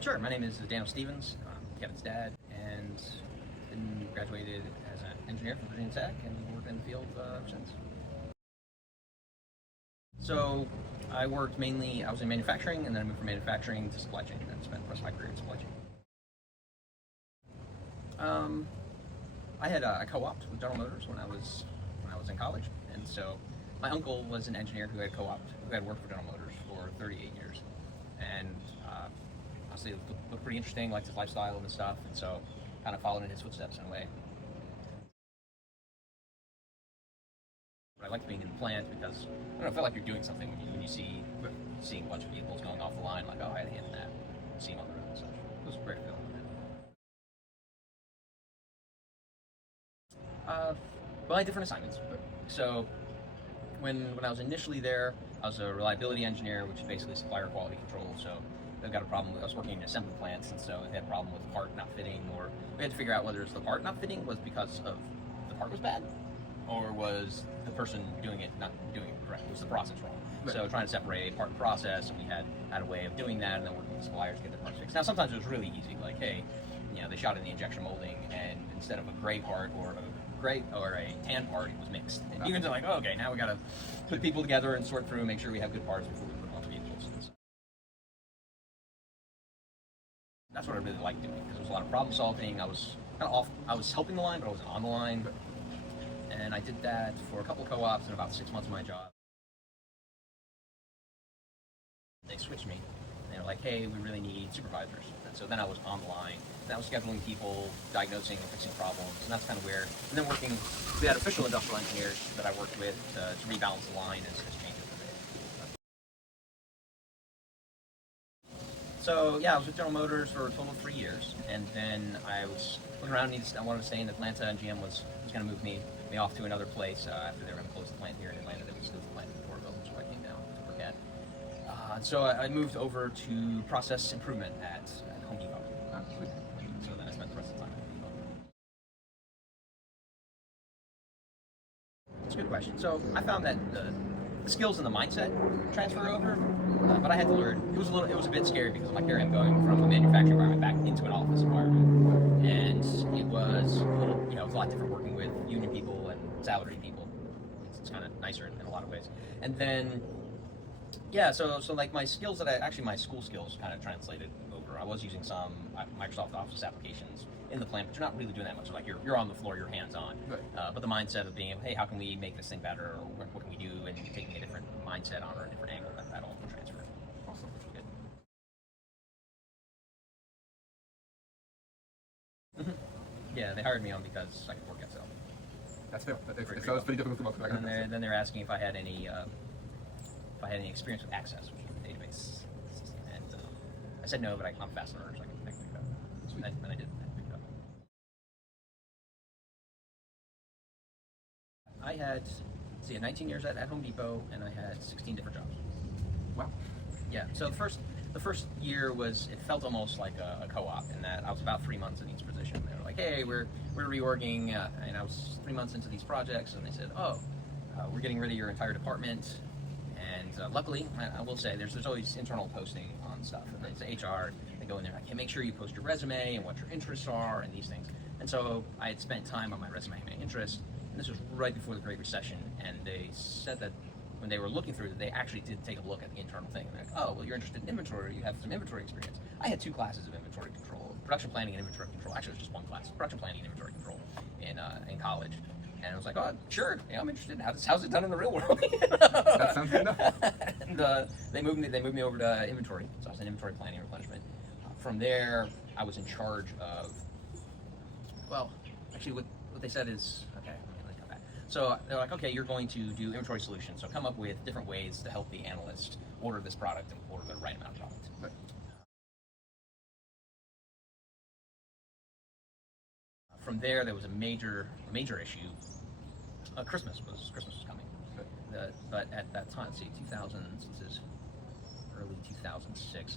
Sure. My name is Daniel Stevens. I'm Kevin's dad, and been graduated as an engineer from Virginia Tech, and worked in the field ever since. So I worked mainly. I was in manufacturing, and then I moved from manufacturing to supply chain, and spent the rest of my career in supply chain. I co-opted with General Motors when I was in college, and so my uncle was an engineer who had worked for General Motors for 38 years, and honestly, it looked pretty interesting, liked his lifestyle and stuff, and so kind of followed in his footsteps in a way. But I liked being in the plant because I don't know, I felt like you're doing something when you see seeing a bunch of vehicles going off the line, like, oh, I had a hand in that, seeing on the road and such. It was a great feeling. Well, I had different assignments. So when I was initially there, I was a reliability engineer, which is basically supplier quality control. So they got a problem with, I was working in assembly plants, and so they had a problem with the part not fitting, or we had to figure out whether it's the part not fitting was because of the part was bad, or was the person doing it not doing it correct. It was the process wrong. Right. So trying to separate part and process, and we had a way of doing that, and then working with suppliers to get the parts fixed. Now sometimes it was really easy, like, hey, they shot in the injection molding, and instead of a gray part or a tan part, it was mixed. And even like, oh, okay, now we got to put people together and sort through and make sure we have good parts before we put them on the vehicles. So that's what I really liked doing, because there was a lot of problem solving. I was I was helping the line, but I wasn't on the line. And I did that for a couple of co-ops and about 6 months of my job. They switched me. They were like, hey, we really need supervisors. And so then I was on the line. And I was scheduling people, diagnosing and fixing problems. And that's kind of weird. And then we had official industrial engineers that I worked with to rebalance the line as changes were made. So yeah, I was with General Motors for a total of 3 years. And then I was looking around, I wanted to stay in Atlanta, and GM was going to move me off to another place after they were going to close the plant here in Atlanta. They was the plant in Porterville, which is where I came down to work at. So I moved over to process improvement at Home Depot. So then I spent the rest of the time at Home Depot. That's a good question. So I found that the skills and the mindset transfer over, but I had to learn. It was a bit scary because like here I'm going from a manufacturing environment back into an office environment, and it was a little, it was a lot different working with union people and salaried people. It's kind of nicer in a lot of ways. And then yeah, so like my skills my school skills kind of translated over. I was using some Microsoft Office applications in the plant, but you're not really doing that much. So like you're on the floor, you're hands on. Right. But the mindset of being, hey, how can we make this thing better, or what can we do, and taking a different mindset on or a different angle, that all transferred. Awesome. Good. Mm-hmm. Yeah, they hired me on because I could work Excel. That's fair. It sounds pretty difficult to work with. And then they're asking if I had any experience with Access, which is a database system, and I said no, but I'm a fast learner, so I can pick it up. And I did. I picked it up. I had 19 years at Home Depot, and I had 16 different jobs. Wow. Yeah. So the first year it felt almost like a co-op, in that I was about 3 months in each position. They were like, hey, we're reorging, and I was 3 months into these projects, and they said, oh, we're getting rid of your entire department. And luckily, I will say, there's always internal posting on stuff. And it's HR, they go in there, like, hey, make sure you post your resume and what your interests are and these things. And so I had spent time on my resume and my interests, and this was right before the Great Recession, and they said that when they were looking through it, they actually did take a look at the internal thing. And they're like, oh, well, you're interested in inventory, you have some inventory experience. I had 2 classes of inventory control, production planning and inventory control. Actually, it was just 1 class, production planning and inventory control in college. And I was like, oh, sure, yeah, I'm interested. How's it done in the real world? That sounds good enough. And they moved me over to inventory. So I was in inventory planning and replenishment. From there, I was in charge of, well, actually what they said is, okay, let me come back. So they're like, okay, you're going to do inventory solutions. So come up with different ways to help the analyst order this product and order the right amount of product. Right. From there was a major issue. Christmas was coming, but at that time, 2000, this is early 2006.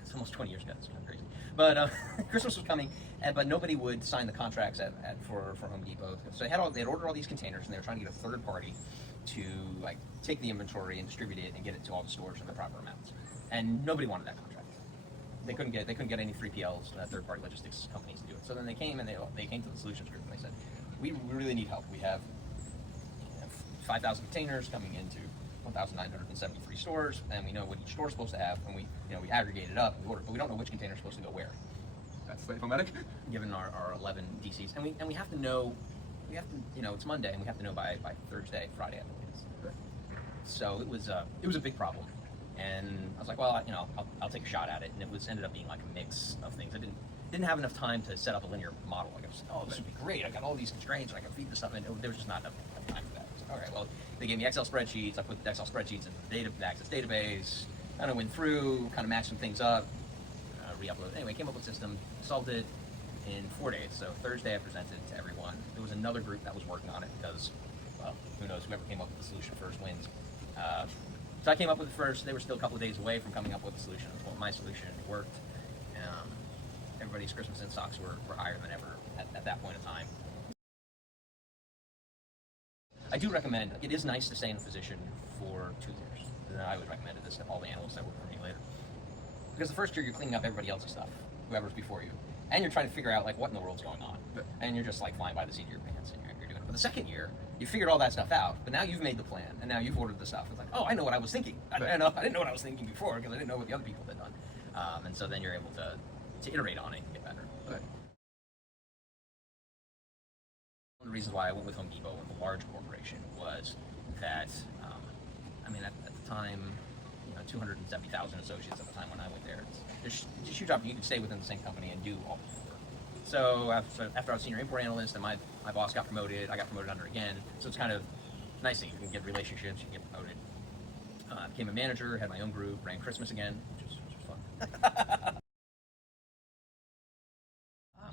It's almost 20 years ago. It's kind of crazy. But Christmas was coming, but nobody would sign the contracts for Home Depot. So they'd ordered all these containers, and they were trying to get a third party to like take the inventory and distribute it and get it to all the stores in the proper amounts. And nobody wanted that contract. they couldn't get any 3PLs, third-party logistics companies to do it. So then they came and they came to the solutions group and they said, we really need help. We have 5,000 containers coming into 1,973 stores, and we know what each store is supposed to have, and we aggregate it up, we order, but we don't know which container is supposed to go where. That's slightly problematic. Given our 11 DCs, and we have to know, it's Monday, and we have to know by Thursday, Friday at the latest. Right. So it was a big problem, and I was like, well, I'll take a shot at it, and it ended up being like a mix of things. I didn't have enough time to set up a linear model. Like I was, oh, this would be great. I got all these constraints, and I can feed this stuff, and there was just not enough time for that. So, all right, well, they gave me Excel spreadsheets. I put the Excel spreadsheets into the Access database. Kind of went through, kind of matched some things up, re-uploaded. Anyway, came up with a system, solved it in 4 days. So Thursday I presented to everyone. There was another group that was working on it because, well, who knows, whoever came up with the solution first wins. So I came up with it first. They were still a couple of days away from coming up with a solution. Well, my solution worked. Everybody's Christmas in stocks were higher than ever at that point in time. I do recommend, it is nice to stay in the position for 2 years. And I would recommend this to all the analysts that work for me later. Because the first year you're cleaning up everybody else's stuff, whoever's before you. And you're trying to figure out like what in the world's going on. And you're just like flying by the seat of your pants and you're doing it. But the second year, you figured all that stuff out, but now you've made the plan and now you've ordered the stuff. It's like, oh, I know what I was thinking. I didn't know what I was thinking before because I didn't know what the other people had done. And so then you're able to iterate on it and get better. But one of the reasons why I went with Home Depot and the large corporation was that, at the time, 270,000 associates at the time when I went there. It's a huge opportunity. You could stay within the same company and do all this work. So after I was senior import analyst and my boss got promoted, I got promoted under again. So it's kind of nice that you can get relationships, you can get promoted. Became a manager, had my own group, ran Christmas again, which was fun.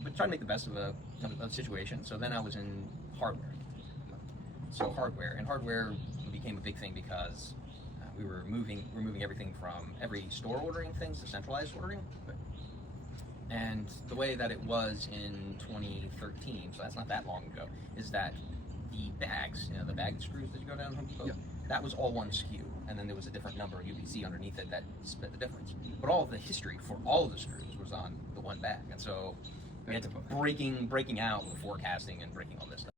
But trying to make the best of a situation. So then I was in hardware. So hardware became a big thing because we were moving everything from every store ordering things to centralized ordering. And the way that it was in 2013, so that's not that long ago, is that the bags, the bag screws that you go down Home Depot, that was all one SKU, and then there was a different number UPC underneath it that split the difference. But all of the history for all of the screws was on the one bag, and so we had to breaking out the forecasting and breaking all this stuff.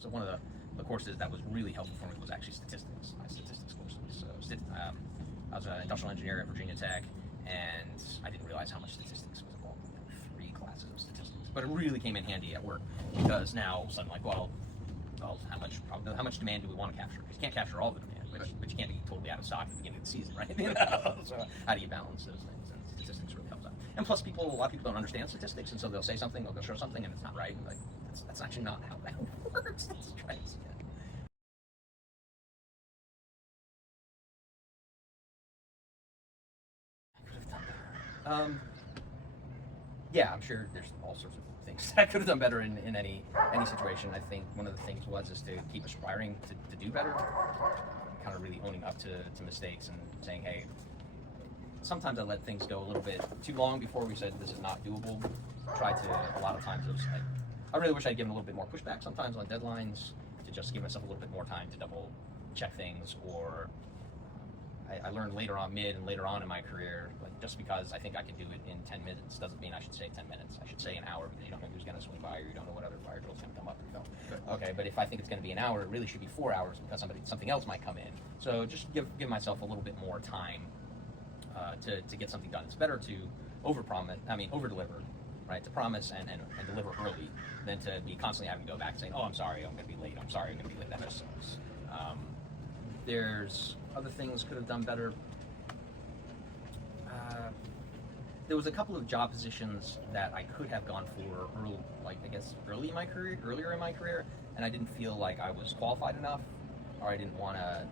So one of the courses that was really helpful for me was actually statistics, my statistics courses. So I was an industrial engineer at Virginia Tech, and I didn't realize how much statistics was involved in 3 classes of statistics. But it really came in handy at work because now all of a sudden, like, well, how much demand do we want to capture? Because you can't capture all the demand, but you can't be totally out of stock at the beginning of the season, right? So how do you balance those things? And statistics really helps out. And plus, a lot of people don't understand statistics, and so they'll say something, they'll go show something, and it's not right. And like, that's actually not how that works. Let's try this again. Yeah, I'm sure there's all sorts of things that I could have done better in any situation. I think one of the things was to keep aspiring to do better, kind of really owning up to mistakes and saying, hey, sometimes I let things go a little bit too long before we said this is not doable. A lot of times I really wish I'd given a little bit more pushback sometimes on deadlines to just give myself a little bit more time to double check things, or I learned mid and later on in my career, like, just because I think I can do it in 10 minutes doesn't mean I should say 10 minutes. I should say an hour because you don't know who's going to swing by, or you don't know what other fire drill's going to come up. Okay, but if I think it's going to be an hour, it really should be 4 hours because something else might come in. So just give myself a little bit more time to get something done. It's better to over-deliver, right? To promise and deliver early than to be constantly having to go back and saying, oh, I'm sorry, I'm going to be late. I'm sorry, I'm going to be late. That just sucks. There's other things could have done better. There was a couple of job positions that I could have gone for earlier in my career, and I didn't feel like I was qualified enough, or I didn't want to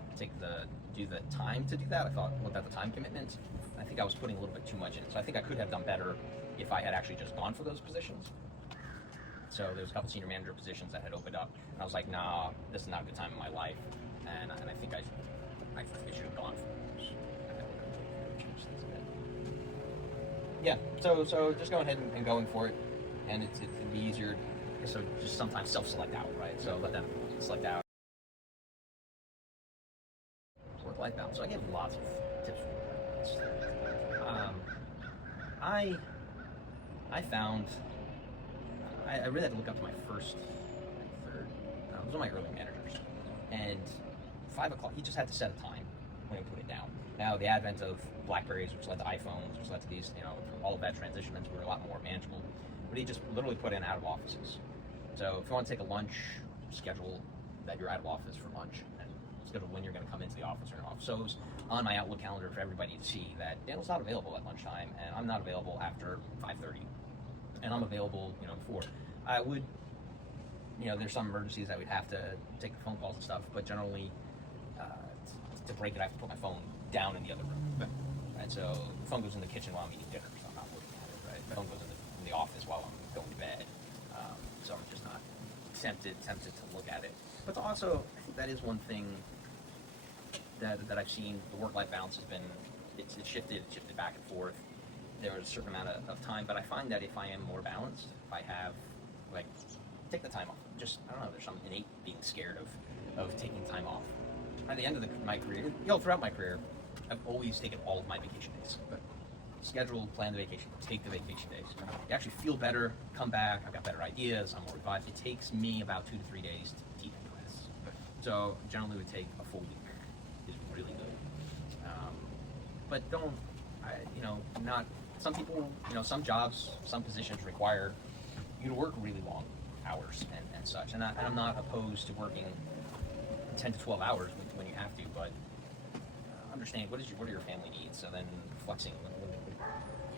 do the time to do that. I thought, looked at the time commitment. I think I was putting a little bit too much in it, so I think I could have done better if I had actually just gone for those positions. So there was a couple senior manager positions that had opened up, and I was like, nah, this is not a good time in my life, and I think I should have gone for those. Yeah, so just going ahead and going for it, and it can be easier. So just sometimes self-select out, right? So let them select out. Work-life balance. So I gave lots of tips for work-life balance. I found I really had to look up to my first, third. Those are my early managers, and 5 o'clock. He just had to set a time when he put it down. Now the advent of Blackberries, which led to iPhones, which led to these, all of that transition into a lot more manageable. But he just literally put in out of offices. So if you want to take a lunch, schedule that you're out of office for lunch, and schedule when you're going to come into the office or off. So it was on my Outlook calendar for everybody to see that Daniel's not available at lunchtime, and I'm not available after 5:30, and I'm available, before. I would, there's some emergencies that we'd have to take the phone calls and stuff, but generally, to break it, I have to put my phone down in the other room. Right, so the phone goes in the kitchen while I'm eating dinner, so I'm not looking at it. Right, the phone goes in the office while I'm going to bed, so I'm just not tempted to look at it. But also, I think that is one thing that I've seen. The work-life balance has been it's shifted back and forth. There was a certain amount of time, but I find that if I am more balanced, if I have take the time off. Just I don't know. There's some innate being scared of taking time off. At the end of my career, throughout my career, I've always taken all of my vacation days. Schedule, plan the vacation, take the vacation days. You actually feel better, come back, I've got better ideas, I'm more revived. It takes me about 2 to 3 days to decompress. So generally would take a full week is really good. But not, some people, some jobs, some positions require you to work really long hours and such. And I'm not opposed to working 10 to 12 hours when you have to, but understand what are your family needs. So then flexing.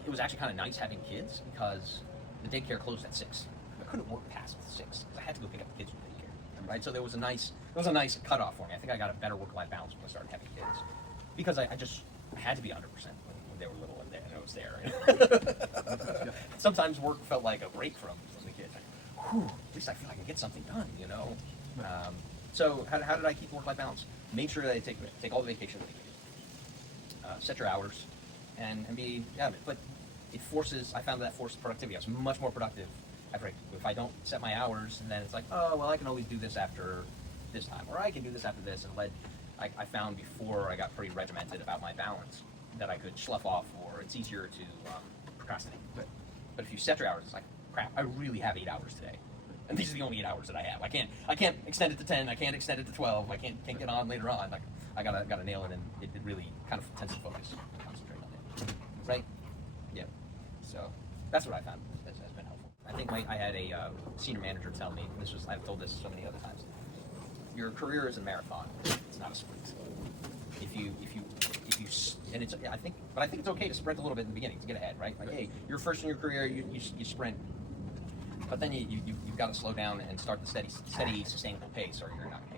It was actually kind of nice having kids because the daycare closed at 6. I couldn't work past 6 because I had to go pick up the kids from daycare. Right, so there was a nice cutoff for me. I think I got a better work-life balance when I started having kids because I had to be 100% when they were little and it was there. Sometimes work felt like a break from the kids. Whew, at least I feel like I can get something done. So how did I keep work-life balance? Made sure that I take all the vacation that I needed. Set your hours, and be but it forces. I found that forced productivity. I was much more productive if I don't set my hours, and then it's like, oh well, I can always do this after this time, or I can do this after this. And I found before I got pretty regimented about my balance that I could slough off, or it's easier to procrastinate. But if you set your hours, it's like, crap, I really have 8 hours today. And these are the only 8 hours that I have. I can't extend it to 10. I can't extend it to 12. I can't get on later on. I gotta nail it, and it really kind of tends to focus, concentrate on it. Right? Yeah. So that's what I found has been helpful. I think I had a senior manager tell me, and I've told this so many other times. Your career is a marathon. It's not a sprint. If you and it's I think it's okay to sprint a little bit in the beginning to get ahead, right? Like, hey, you're first in your career, you sprint. But then you've got to slow down and start the steady, sustainable pace, or you're not going to